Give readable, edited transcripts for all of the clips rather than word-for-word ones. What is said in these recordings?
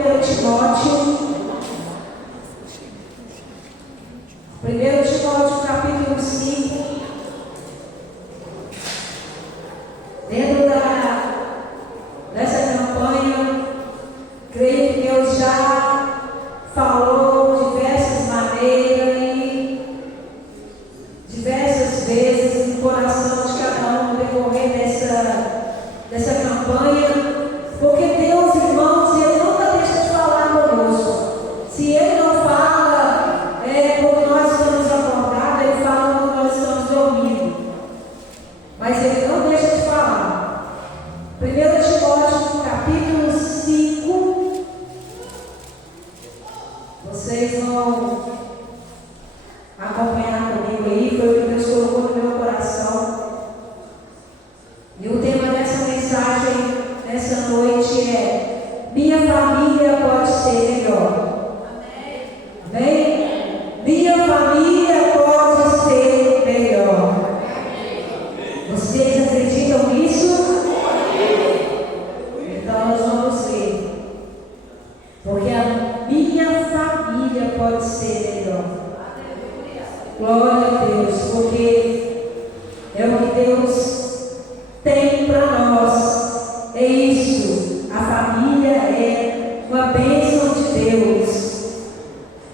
1 Timóteo capítulo 5, dentro dessa campanha, creio que Deus já falou de diversas maneiras e diversas vezes no coração de cada um no decorrer dessa campanha, porque Deus, irmãos, Ele nunca deixa de falar conosco. Se Ele não fala quando nós estamos acordados, Ele fala quando nós estamos dormindo, mas Ele não deixa de falar. 1 Timóteo capítulo 5, vocês vão acompanhar comigo aí, foi o que Deus colocou no meu coração. E o tema dessa mensagem, nessa noite, é: minha família pode ser melhor. Amém? Minha família pode ser melhor. Vocês acreditam nisso? Então nós vamos ver. Porque a minha família pode ser melhor. Glória a Deus, porque é o que Deus tem para nós. É isso. A família é uma bênção de Deus.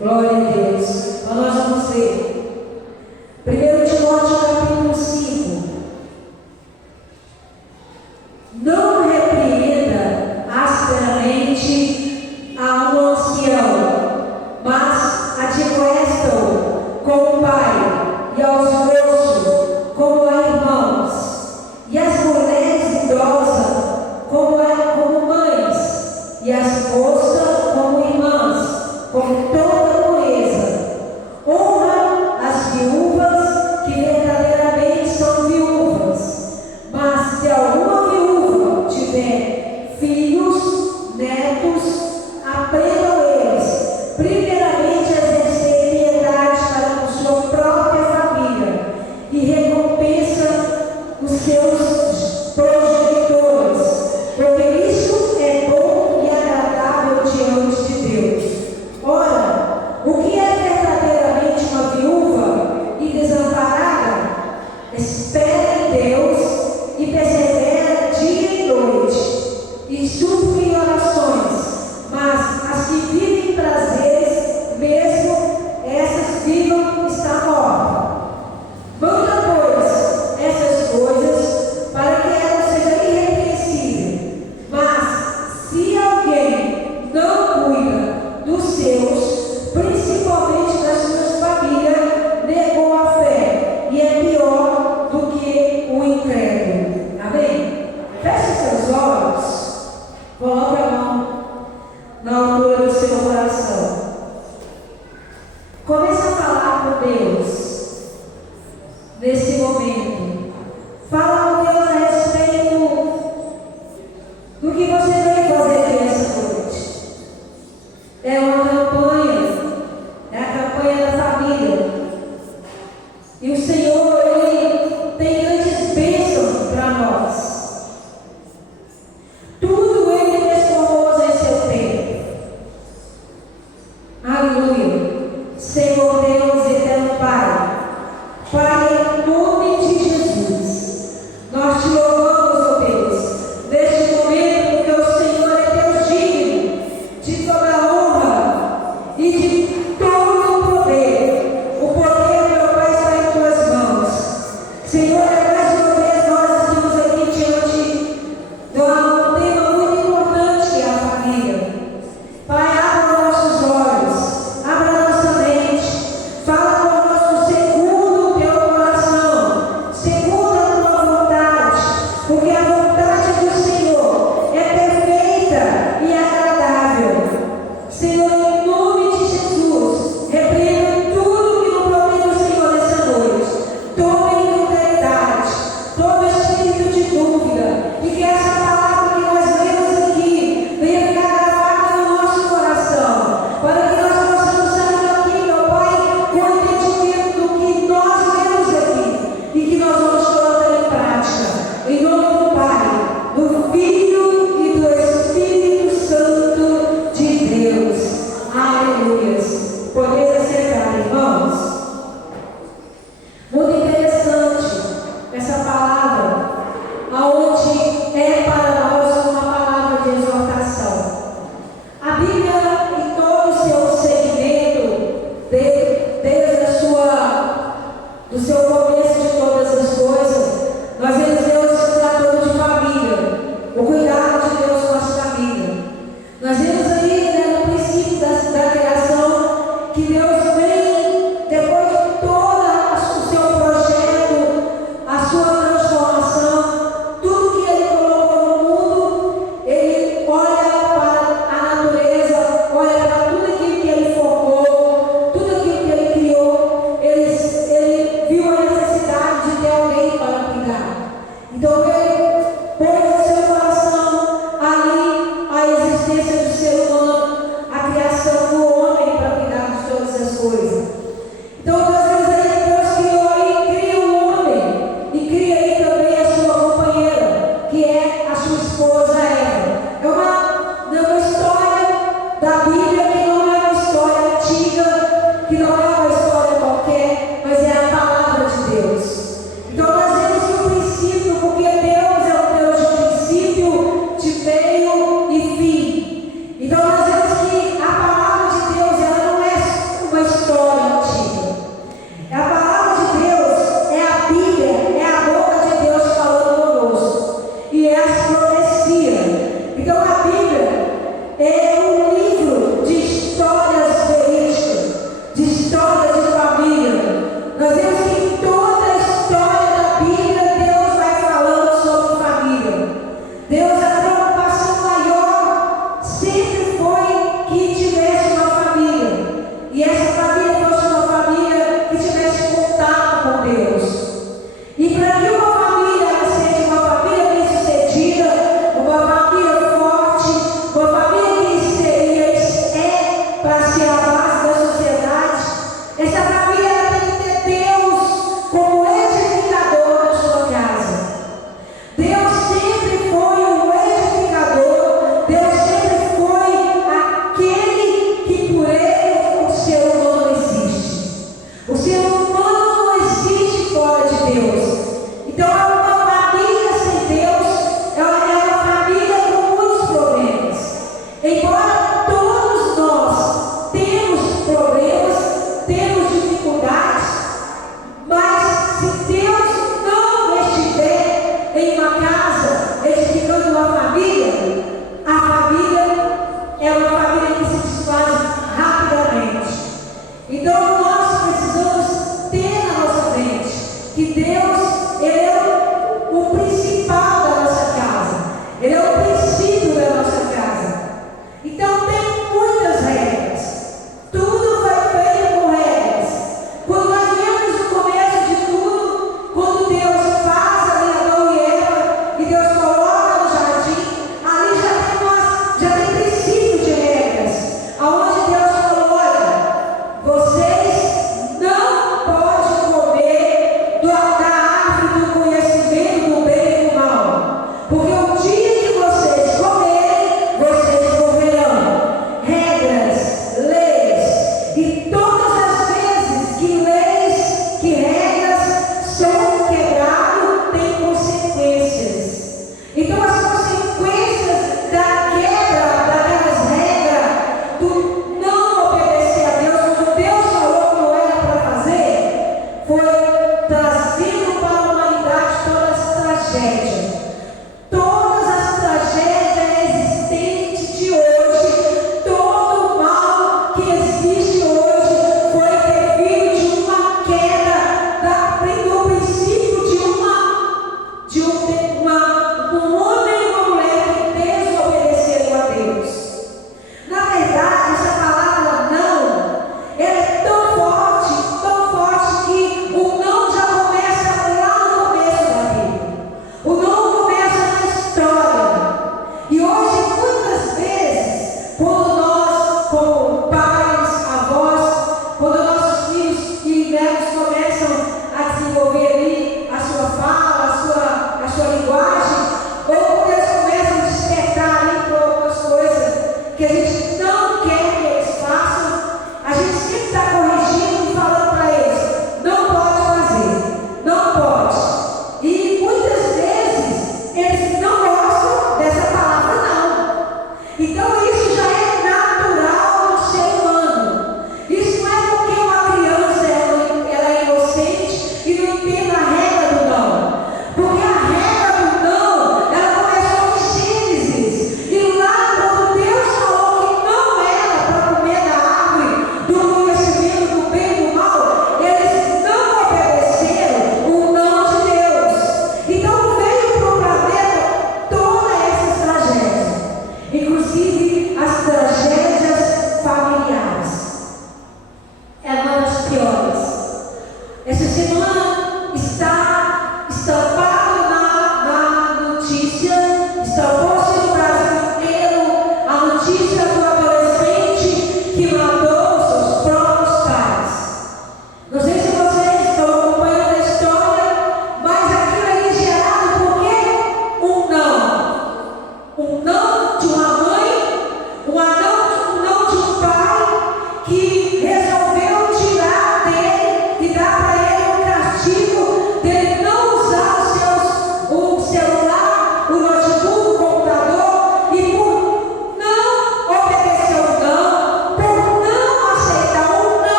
Glória a Deus. Então nós vamos ver 1 Timóteo capítulo 5. Não repreenda asperamente a um ancião, mas admoesta-o como pai,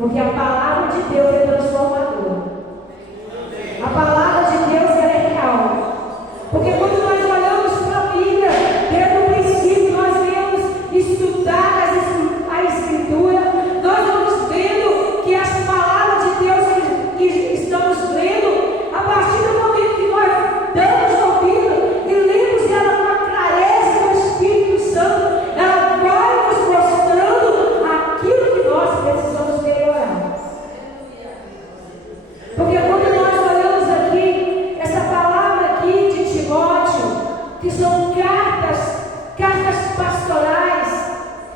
Porque a palavra de Deus é transformadora. A palavra de Deus é real. Porque quando nós olhamos para a Bíblia, desde o princípio nós vemos estudar a Escritura, nós vamos vendo que as palavras de Deus que estamos lendo, a partir do momento que nós damos ouvido e lemos ela com a clareza do Espírito Santo, ela vai nos mostrando aquilo que nós precisamos melhorar. Porque quando nós olhamos aqui, essa palavra aqui de Timóteo, que são cartas pastorais,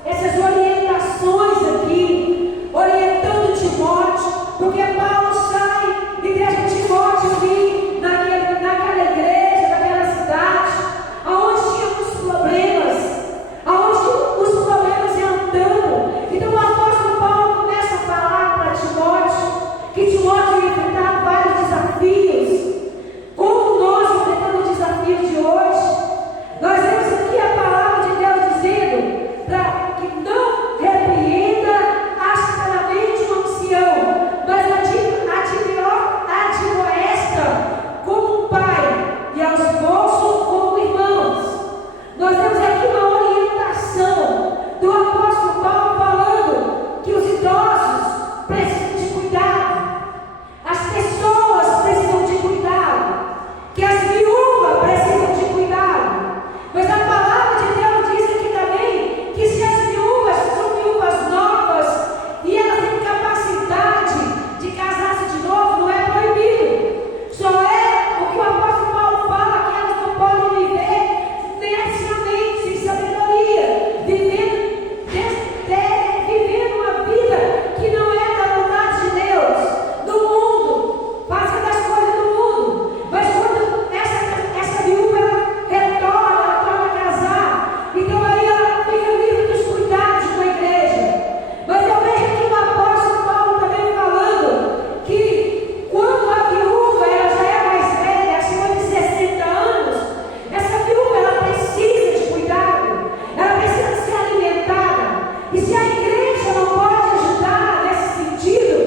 essas orientações aqui, orientando Timóteo, porque Paulo sai e deixa Timóteo vir naquela igreja, naquela cidade, aonde tinha os problemas, aonde os problemas iam andando. Então o apóstolo Paulo começa a falar para Timóteo, que Timóteo ia enfrentar vários desafios, como nós enfrentamos os desafios de hoje. Nós vemos aqui a palavra de Deus dizendo para que não repreenda asperamente o ancião, mas admoesta como um pai, e aos moços como irmãos. Nós temos aqui uma orientação do apóstolo Paulo falando que os idosos precisam de cuidado, as pessoas precisam de cuidado, que as viúvas precisam de cuidado. Mas a palavra de Deus diz aqui também que se as viúvas são viúvas novas e elas têm capacidade de casar-se de novo, não é proibido. Só é o que o apóstolo Paulo fala, que elas não podem viver neciamente, sem sabedoria, vivendo uma vida que não é da vontade de Deus, do mundo, fazendo as coisas do mundo. Mas quando essa viúva ela torna a casar, então aí ela fica livre dos cuidados de uma igreja. Mas eu vejo aqui o apóstolo Paulo também falando que quando a viúva ela já é mais velha, acima de 60 anos, essa viúva ela precisa de cuidado, ela precisa ser alimentada. E se a igreja não pode ajudar nesse sentido,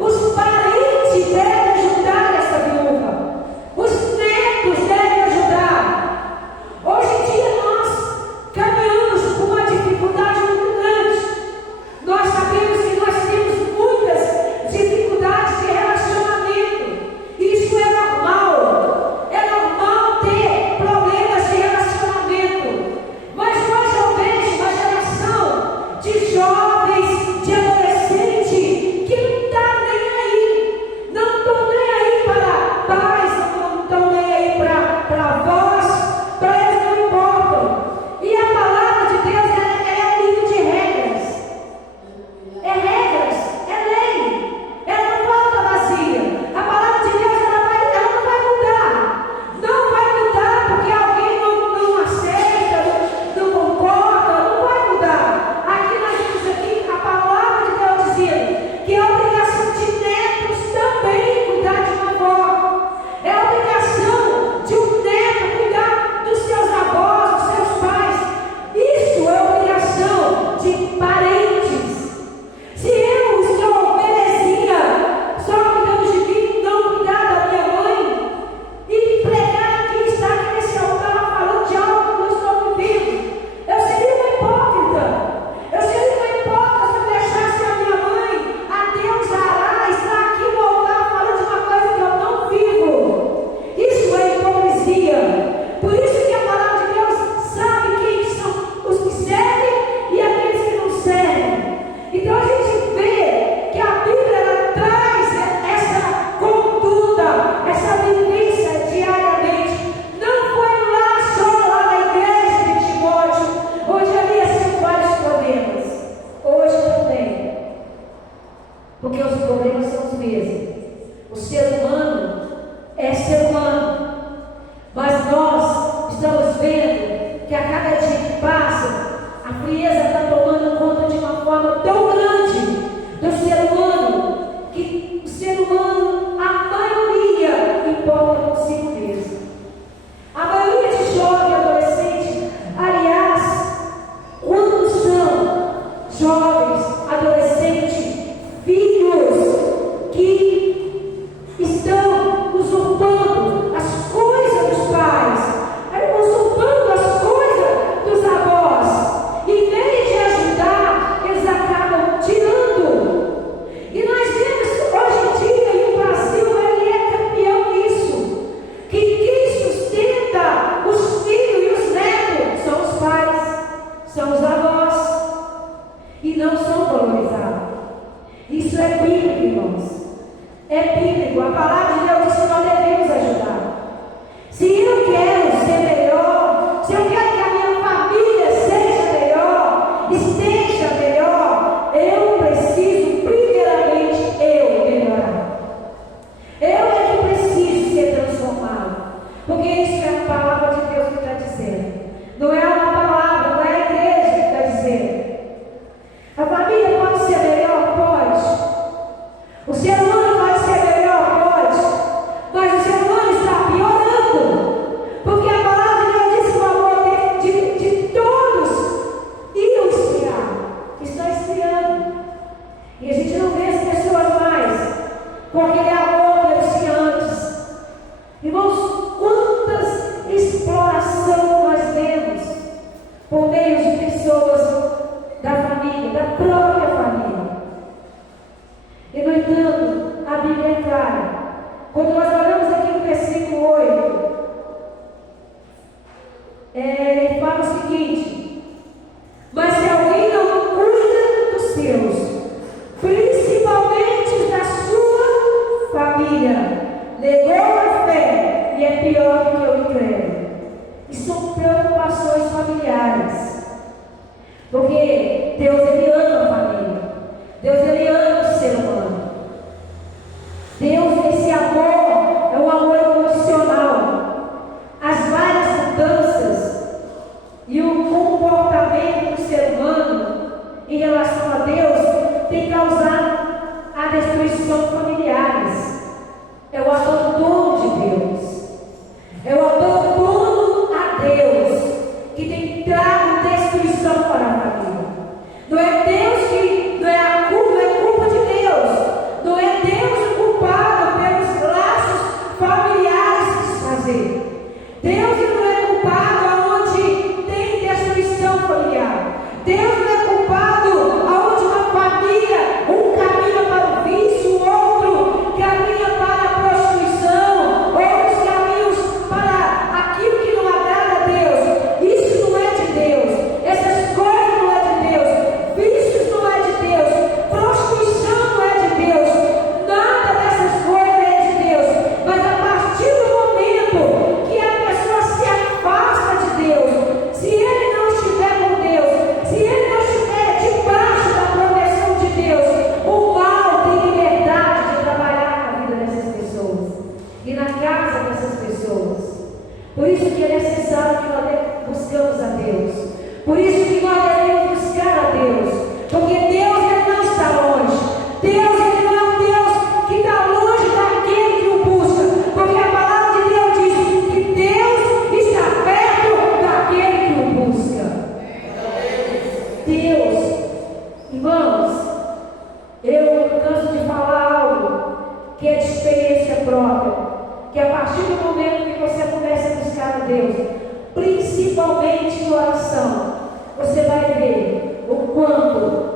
os parentes devem ajudar essa viúva, os netos devem ajudar. Hoje em dia nós caminhamos com uma dificuldade muito grande. Nós sabemos que nós temos muitas dificuldades de relacionamento. Isso é normal. É normal ter problemas de relacionamento. Mas hoje eu vejo uma geração de jovens, de adolescentes, que não está nem aí. Não estão nem aí para pais, não estão nem aí para avós, para eles não importam. E a palavra de Deus é um livro de regras. É regras, é lei. Ela não volta vazia. A palavra de Deus ela não vai mudar. Não vai mudar porque alguém não aceita, não concorda, não vai mudar. Aqui nós temos aqui a palavra de Deus dizendo que é obrigação de netos também cuidar de uma avó. É obrigação de um neto cuidar dos seus avós, dos seus pais. Isso é obrigação de parentes. Se eu belezinha, só cuidando de mim, não cuidar da minha mãe, e pregar aqui, estar aqui nesse altar falando de algo que eu não estou vivendo, eu seria uma hipócrita. Eu seria uma hipócrita se eu deixasse a minha mãe, a Deus hará, estar aqui no altar falando de uma coisa que eu não vivo. Isso é hipocrisia. Por isso que a palavra de Deus sabe quem são os que servem e aqueles que não servem. Então a gente vê que a Bíblia ela traz essa conduta, essa vivência diariamente. Não foi só lá na igreja de Timóteo, onde havia sido vários problemas. Hoje também. Porque os problemas são os mesmos. O ser humano é ser humano. Mas nós estamos vendo que a cada dia que passa, a frieza está tomando conta de uma forma tão grande do ser humano, que o ser humano, a maioria, importa consigo mesmo. A maioria de jovens e adolescentes, aliás, quando são jovens, adolescentes, filhos É bíblico. A palavra de Deus diz que nós devemos ajudar. Se eu quero ser melhor, se eu quero que a minha família seja melhor, esteja melhor, eu preciso, primeiramente, eu melhorar. Eu é que preciso ser transformado. Porque isso é a palavra de Deus que está dizendo. Não é uma palavra, não é a igreja que está dizendo. A família pode ser melhor? Pode. O ser humano pode ser melhor? Pode. Mas o ser humano está piorando. Porque a palavra de Deus diz que o amor de todos ia esfriar. Está esfriando. E a gente não vê as pessoas mais com aquele amor que eles tinham antes. Irmãos, quantas exploração nós vemos por meio de pessoas da família, da própria família. E no entanto, a Bíblia é clara. Quando nós olhamos aqui no versículo 8, ele fala o seguinte: mas se alguém não cuida dos seus, principalmente da sua família, negou a fé e é pior do que o incrédulo. E são preocupações familiares. Porque Deus, Ele ama a família. Deus, Ele ama o ser humano. Deus, esse amor é um amor incondicional. As várias mudanças e o comportamento do ser humano em relação a Deus tem causado a destruição familiares. É o abandono de Deus. É o abandono a Deus que tem trago destruição para a família. Não é Deus que, não é culpa de Deus. Não é Deus o culpado pelos laços familiares que se fazer. Deus não é culpado aonde tem destruição familiar. Deus não é culpado aonde uma família, um caminha para o vício, o outro caminha para a prostituição, outros caminhos para aquilo que não agrada a Deus. Isso não é de Deus. Essas coisas não é de Deus. Vícios não é de Deus. Prostituição não é de Deus. Nada dessas coisas é de Deus. Mas a partir do momento que a pessoa se afasta de Deus, se ele não estiver com Deus, se ele não estiver debaixo da proteção de Deus, o mal tem liberdade de trabalhar na vida dessas pessoas e na casa dessas pessoas. Por isso que é necessário que nós buscamos a Deus. Por isso que nós devemos buscar a Deus. Porque Deus, Ele não está longe. Deus, Ele não é um Deus que está longe daquele que o busca. Porque a palavra de Deus diz que Deus está perto daquele que o busca. Deus, irmãos, eu canso de falar algo que é de experiência própria. Que a partir do momento que você começa a buscar a Deus, principalmente em oração, você vai ver o quanto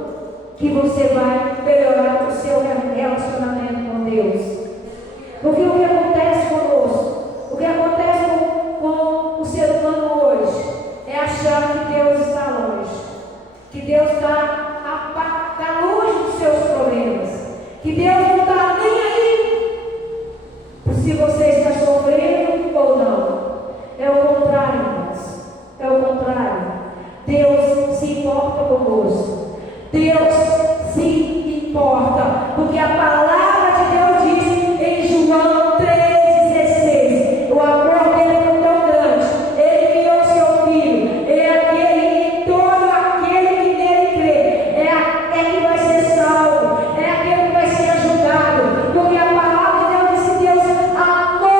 que você vai melhorar o seu relacionamento com Deus. Porque o que acontece conosco, o que acontece com o ser humano hoje, é achar que Deus está longe, que Deus está longe dos seus problemas, que Deus não está nem aí se você está sofrendo ou não. É o contrário, irmãos. É o contrário. Deus se importa conosco. Deus se importa. Porque a palavra de Deus diz em João 3,16: o amor dele é tão grande. Ele enviou seu filho. É aquele, todo aquele que nele crê. É que vai ser salvo. É aquele que vai ser ajudado. Porque a palavra de Deus diz que Deus amou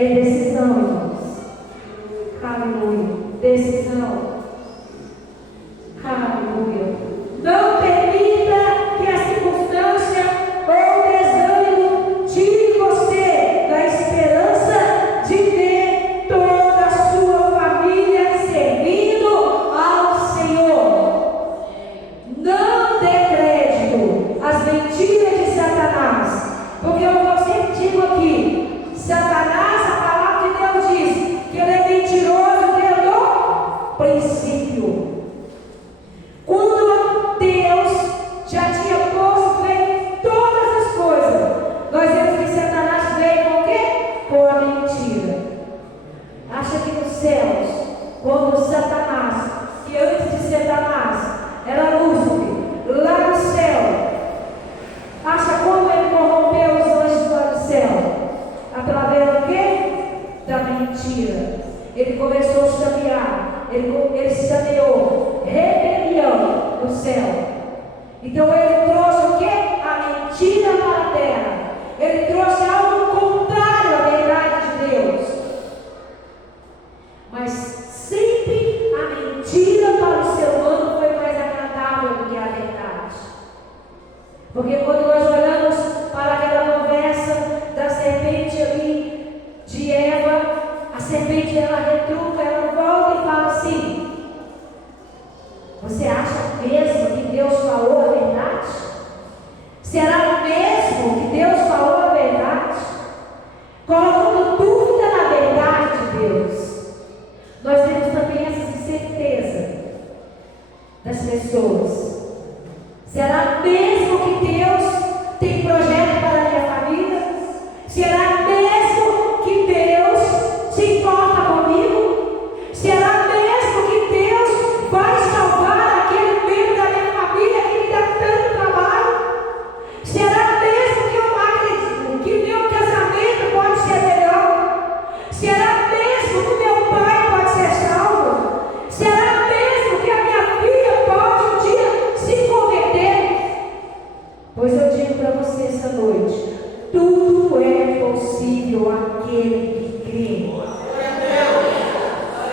É decisão, irmãos. Aleluia. Decisão. Aleluia. Não permita que a circunstância ou o desânimo tire você da esperança de ver toda a sua família servindo ao Senhor. Não dê crédito às mentiras de Satanás, porque eu sempre digo aqui, Satanás, a palavra de Deus diz que ele é mentiroso desde o princípio. Quando Deus já tinha posto feito todas as coisas, nós vemos que Satanás veio com o quê? Com a mentira. Acha que nos céus, quando Satanás, que antes de Satanás era Lúcifer, lá no céu, acha como ele corrompeu os anjos lá no céu? Através do quê? Da mentira. Ele começou a chamear, ele chameou rebelião no céu. Então ele trouxe o quê? A mentira para a terra. Ele trouxe algo contrário à verdade de Deus. Mas sempre a mentira para o ser humano foi mais agradável do que a verdade. Porque quando nós olhamos para aquela conversa da serpente ali, de Eva, a serpente ela retruca, ela volta e fala assim: você acha mesmo que Deus falou a verdade? Será mesmo que Deus falou a verdade? Colocando dúvida na verdade de Deus. Nós temos também essa incerteza das pessoas. Será mesmo que Deus tem projeto para a minha família? Será mesmo que Deus se importa comigo? Será mesmo que Deus vai salvar aquele membro da minha família que me dá tanto trabalho? Será mesmo que eu acredito que o meu casamento pode ser melhor? Será mesmo que o meu pai pode ser salvo? Será mesmo que a minha filha pode um dia se converter? Pois eu digo para você essa noite: tudo é possível àquele que crê.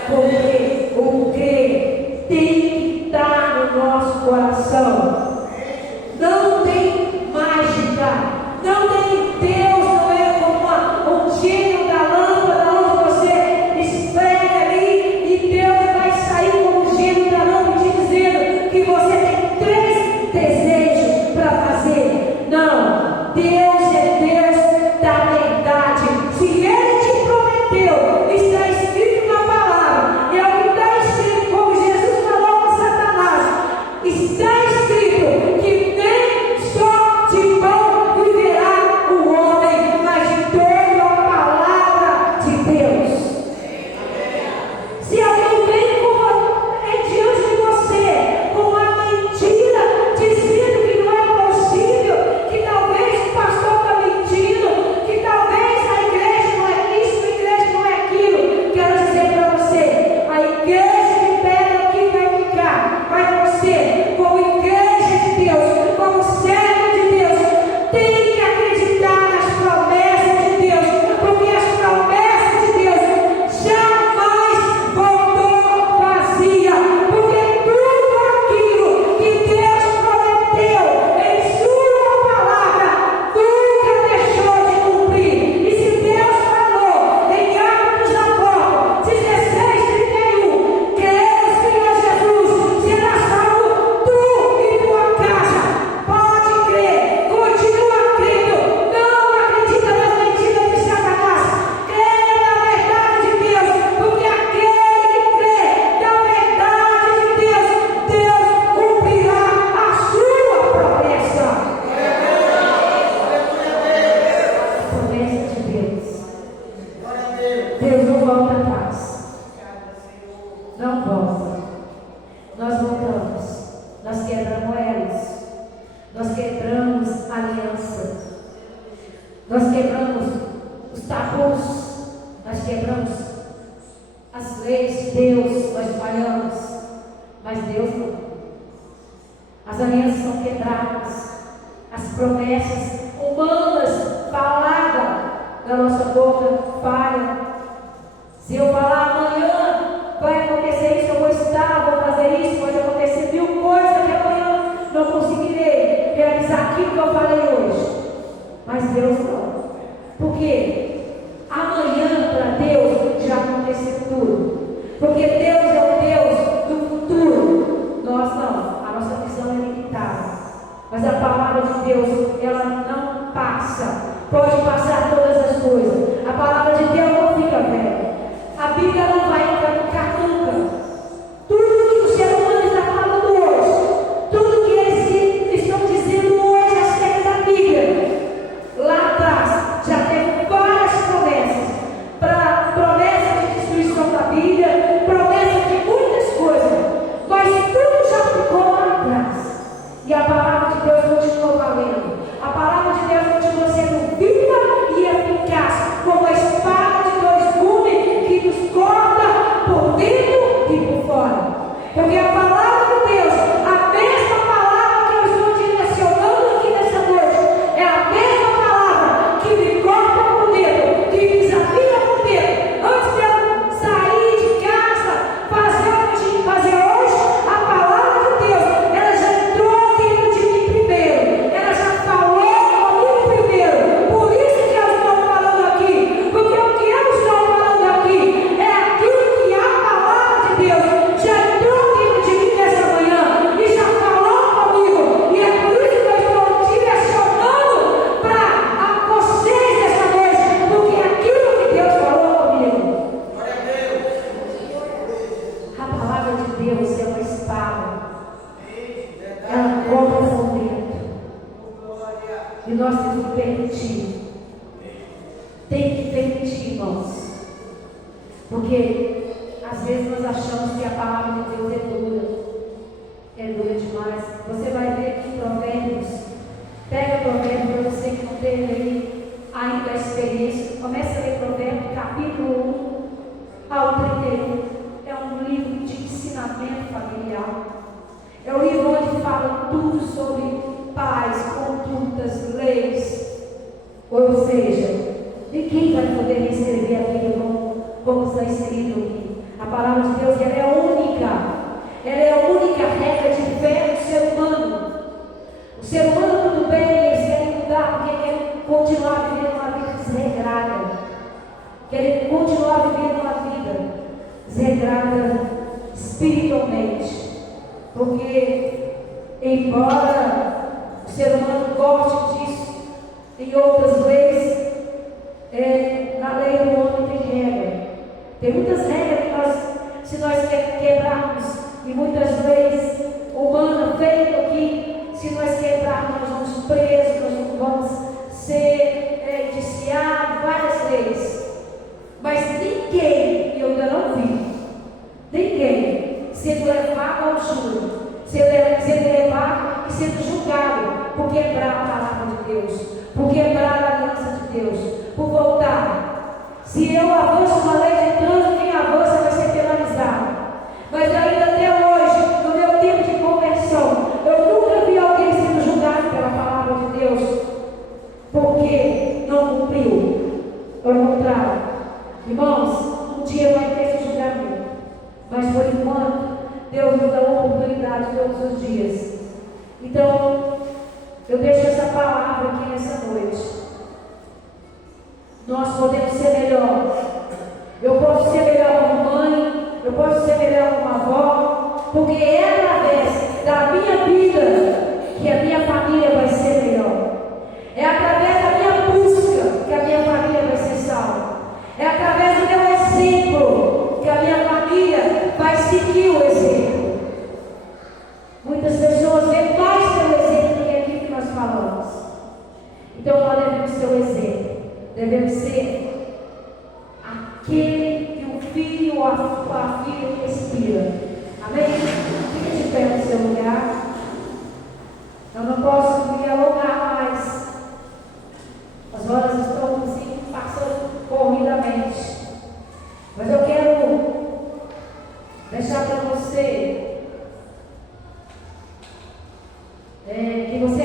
Porque o crer tem que estar no nosso coração. Não tem mágica. Não tem Deus, não é como um gênio da lâmpada onde você esfrega ali e Deus vai sair como um gênio da lâmpada te dizendo que você tem 3 desejos para fazer. Não. Deus é Deus da verdade. Se Ele te prometeu, está escrito na palavra. É o que está escrito, como Jesus falou com Satanás. Está escrito que nem só de pão viverá o homem, mas de toda a palavra de Deus. Se alguém vem diante de você com uma mentira, dizendo que não é possível, que talvez o pastor está mentindo, que talvez a igreja não é isso, a igreja não é aquilo, quero dizer para você: a igreja de pedra aqui vai ficar, mas você, como igreja de Deus, como servo de Deus, tem que acreditar nas promessas de Deus, porque as promessas de Deus jamais voltou vazia, porque tudo aquilo que Deus prometeu em sua palavra nunca deixou de cumprir. E se Deus falou em Atos dos Apóstolos 16:31, crê no Senhor Jesus, será salvo tu e tua casa. Pode crer, continua crendo, não acredita nas mentiras de Satanás, creia na verdade de Deus, porque aquele que crê na verdade de Deus, Deus cumprirá a sua promessa. A promessa de Deus. Deus não volta atrás. Não volta. Nós voltamos. Nós quebramos elos. Nós quebramos aliança. Nós quebramos os tabus. Nós quebramos as leis de Deus. Nós falhamos. Mas Deus não. As alianças são quebradas. As promessas humanas faladas da nossa boca falha. Se eu falar amanhã vai acontecer isso, eu vou estar, vou fazer isso, pode acontecer mil coisas que amanhã não conseguirei realizar aquilo que eu falei hoje. Mas Deus não. Por quê? Amanhã para Deus já aconteceu tudo. Porque Deus é o Deus do futuro. Nós não. A nossa visão é limitada. Mas a palavra de Deus, ela não passa. Pode passar todas as coisas. A palavra de Deus não fica velha. A Bíblia não vai ficar nunca. Tudo que o ser humano está falando hoje, tudo que eles estão dizendo hoje acerca da Bíblia, lá atrás já teve várias promessas. Promessa de destruição da Bíblia, promessa de muitas coisas. Mas tudo já ficou lá atrás. E a palavra de Deus continua valendo. A palavra de Deus continua sendo viva e eficaz, como a espada de dois gumes que nos corta por dentro e por fora. Porque a palavra de Deus, a mesma palavra que eu estou direcionando aqui nessa noite, é a mesma palavra que me corta por dentro, que me desafia por dentro. Antes de eu sair de casa, fazer hoje, a palavra de Deus, ela já entrou dentro de mim primeiro. Ela já falou comigo primeiro. Por isso que eu estou falando aqui. Porque o que eu estou falando aqui é aquilo que a palavra de Deus já entrou dentro de mim nessa manhã e já falou comigo. E é por isso que eu estou direcionando para vocês nessa noite. Porque é aquilo que Deus falou comigo. A palavra de Deus é uma espada. Ela corta por dentro. E nós temos que permitir. Tem que permitir, irmãos. Porque às vezes nós achamos que a palavra de Deus é dura. É dura demais. Você vai ver aqui em Provérbios. Pega Provérbios para você que não teve aí ainda a experiência. Começa a ler Provérbios, capítulo 1 ao 31. É um livro de ensinamento familiar. É um livro onde fala tudo sobre pais, condutas, leis. Ou seja, ninguém vai poder escrever aquilo como está escrito aqui. A palavra de Deus, ela é única. Ela é a única regra de fé do ser humano. O ser humano, tudo bem, eles querem mudar porque querem continuar vivendo uma vida desregrada. Querem continuar vivendo uma vida desregrada espiritualmente. Porque, embora o ser humano goste disso, em outras leis, na lei do homem tem regra. Tem muitas regras que nós, se nós quebrarmos, e muitas leis humanas feitas aqui, se nós quebrarmos, nós vamos presos, nós vamos ser indiciados, várias leis. Mas ninguém, e eu ainda não vi, ninguém sendo levado ao júri, sendo levado e sendo julgado por quebrar a palavra de Deus, por quebrar a aliança de Deus, por voltar. Se eu avanço uma lei de trânsito, quem avança vai ser penalizado. Mas ainda até hoje, no meu tempo de conversão, eu nunca vi alguém sendo julgado pela palavra de Deus, porque não cumpriu. Pelo contrário, irmãos, um dia vai ter esse julgamento. Mas por enquanto, Deus nos dá uma oportunidade todos os dias. Então, eu deixo essa palavra aqui nessa noite. Nós podemos ser melhor. Eu posso ser melhor como mãe, eu posso ser melhor como avó, porque é através da minha vida que a minha família vai ser melhor. É através da minha busca que a minha família vai ser salva. É através do meu exemplo que a minha família vai seguir o exemplo. Muitas pessoas veem mais pelo exemplo do que aquilo que nós falamos. Então nós devemos ser o exemplo. Devemos ser aquele que o filho ou a filha respira. Amém? Fique de pé no seu lugar. Eu não posso me alongar mais. As horas estão assim, passando corridamente. Mas eu quero deixar para você que você